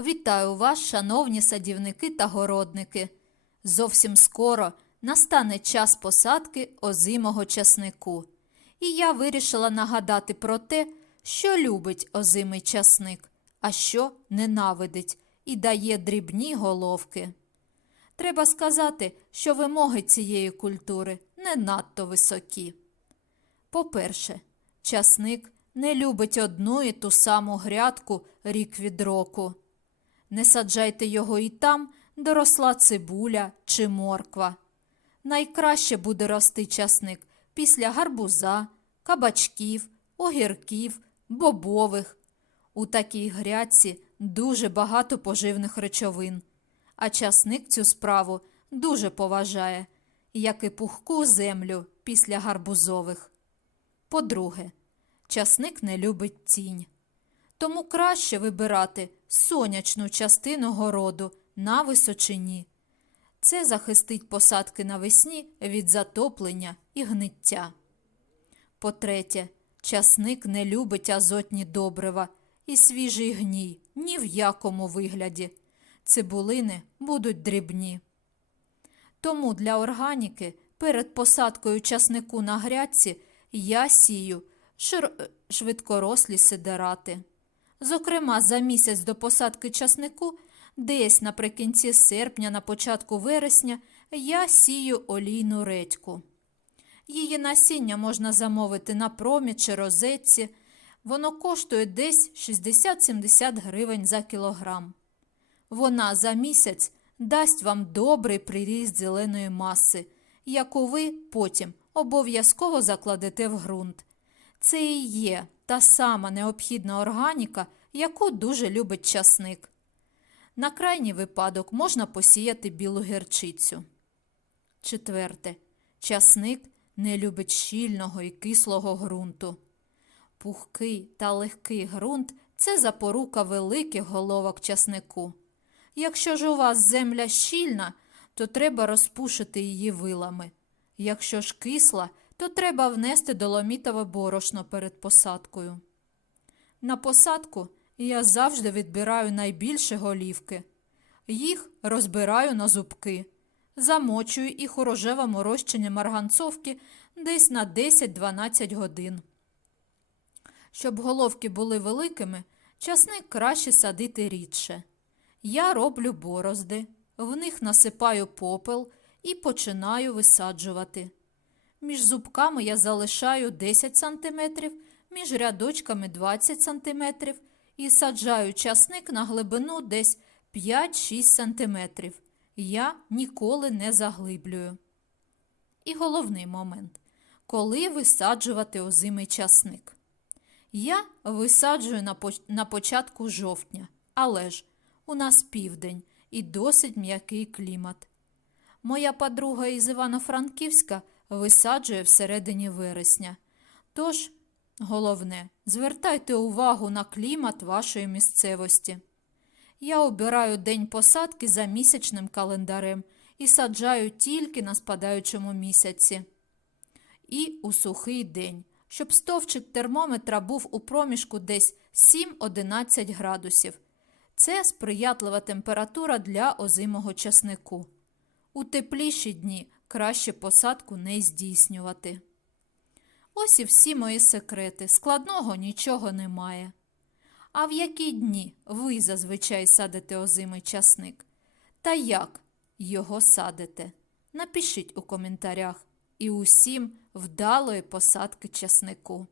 Вітаю вас, шановні садівники та городники. Зовсім скоро настане час посадки озимого часнику. І я вирішила нагадати про те, що любить озимий часник, а що ненавидить і дає дрібні головки. Треба сказати, що вимоги цієї культури не надто високі. По-перше, часник не любить одну і ту саму грядку рік від року. Не саджайте його і там, де росла цибуля чи морква. Найкраще буде рости часник після гарбуза, кабачків, огірків, бобових. У такій грядці дуже багато поживних речовин, а часник цю справу дуже поважає, як і пухку землю після гарбузових. По-друге, часник не любить тінь. Тому краще вибирати сонячну частину городу на височині. Це захистить посадки навесні від затоплення і гниття. По-третє, часник не любить азотні добрива і свіжий гній ні в якому вигляді. Цибулини будуть дрібні. Тому для органіки перед посадкою часнику на грядці я сію швидкорослі сидерати. Зокрема, за місяць до посадки часнику, десь наприкінці серпня, на початку вересня, я сію олійну редьку. Її насіння можна замовити на промі чи розетці. Воно коштує десь 60-70 гривень за кілограм. Вона за місяць дасть вам добрий приріст зеленої маси, яку ви потім обов'язково закладете в ґрунт. Це і є та сама необхідна органіка, яку дуже любить часник. На крайній випадок можна посіяти білу герчицю. Четверте. Часник не любить щільного і кислого ґрунту. Пухкий та легкий ґрунт це запорука великих головок часнику. Якщо ж у вас земля щільна, то треба розпушити її вилами. Якщо ж кисла, то треба внести доломітове борошно перед посадкою. На посадку я завжди відбираю найбільші голівки. Їх розбираю на зубки, замочую їх у рожевому розчині марганцовки десь на 10-12 годин. Щоб головки були великими, часник краще садити рідше. Я роблю борозди, в них насипаю попел і починаю висаджувати. Між зубками я залишаю 10 см, між рядочками 20 см і саджаю часник на глибину десь 5-6 см. Я ніколи не заглиблюю. І головний момент коли висаджувати озимий часник. Я висаджую на, поч- на початку жовтня, але ж у нас південь і досить м'який клімат. Моя подруга із Івано-Франківська висаджує всередині вересня. Тож, головне, звертайте увагу на клімат вашої місцевості. Я обираю день посадки за місячним календарем і саджаю тільки на спадаючому місяці. І у сухий день, щоб стовчик термометра був у проміжку десь 7-11 градусів. Це сприятлива температура для озимого часнику. У тепліші дні краще посадку не здійснювати. Ось і всі мої секрети. Складного нічого немає. А в які дні ви зазвичай садите озимий часник? Та як його садите? Напишіть у коментарях. І усім вдалої посадки часнику.